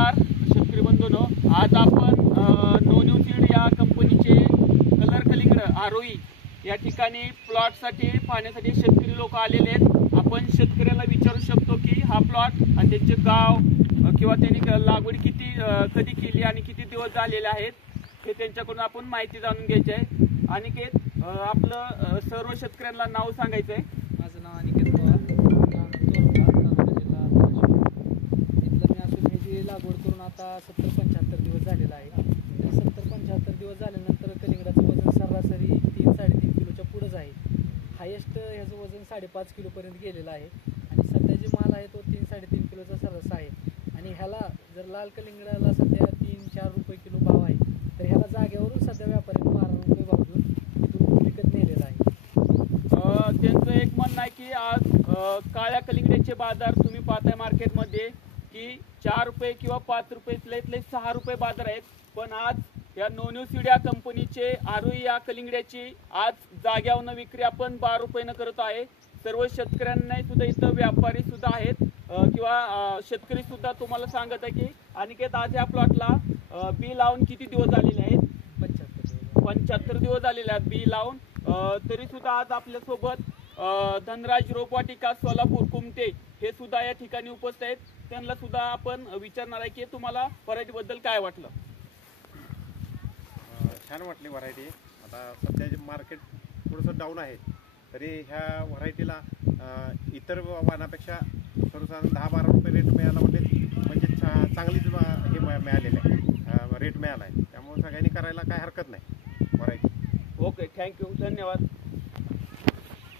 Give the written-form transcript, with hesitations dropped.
नमस्कार शेतकरी बंधूंनो, आज आपण नोन्यूसीड या कंपनीचे कलर कलिंगड आरोई या ठिकाणी प्लॉटसाठी पाहण्यासाठी शेतकरी लोक आलेले आहेत। आपण शेतकऱ्याला विचारू शकतो की हा प्लॉट आणि त्यांचे गाव किंवा त्यांनी लागवड कधी केली आणि किती दिवस झालेले आहेत हे त्यांच्याकडून आपण माहिती जाणून घ्यायची आहे। अनिकेत, आपलं सर्व शेतकऱ्यांना नाव सांगायचं आहे। माझं नाव अनिकेत पवार, लागवड करून आता 70-75 दिवस झालेला आहे। 70-75 दिवस झाल्यानंतर कलिंगडाचं वजन सरासरी 3-3.5 किलोच्या पुढेच आहे। हायेस्ट ह्याचं वजन 5.5 किलोपर्यंत गेलेलं आहे आणि सध्या जे माल आहे तो 3-3.5 किलोचा सरस आहे। आणि ह्याला जर लाल कलिंगडाला सध्या 3-4 रुपये किलो भाव आहे, तर ह्याला जागेवरून सध्या व्यापाऱ्यांनी 12 रुपये भाव घेऊन इथून विकत नेलेला आहे। त्यांचं एक म्हणणं आहे की आज काळ्या कलिंगड्याचे बाजार तुम्ही पाहताय मार्केटमध्ये की 4 रुपये किंवा 5 रुपये इथले 6 रुपये बाजार आहेत, पण आज या नोन्यूसीड या कंपनीचे आरोई या कलिंगड्याची आज जाग्यावरनं विक्री आपण 12 रुपयानं करत आहे। सर्व शेतकऱ्यांना सुद्धा इथं व्यापारी सुद्धा आहेत किंवा शेतकरी सुद्धा तुम्हाला सांगत आहे की अनिकेत, आज या प्लॉटला बी लावून किती दिवस झालेले आहेत? 75 दिवस झालेले आहेत बी लावून। तरी सुद्धा आज आपल्यासोबत धनराज रोपवाटिका सोलापूर कुमटे हे सुद्धा या ठिकाणी उपस्थित आहेत। त्यांना सुद्धा आपण विचारणार आहे की तुम्हाला व्हरायटी बद्दल काय वाटलं? छान वाटली व्हरायटी। आता सध्या जे मार्केट थोडंसं डाऊन आहे, तरी ह्या व्हरायटीला इतर वाहनापेक्षा सर्वसाधारण 10-12 रुपये रेट मिळाला म्हणजे चांगलीच हे मिळालेलं आहे, रेट मिळाला आहे। त्यामुळे सगळ्यांनी करायला काय हरकत नाही व्हरायटी। ओके, थँक्यू, धन्यवाद।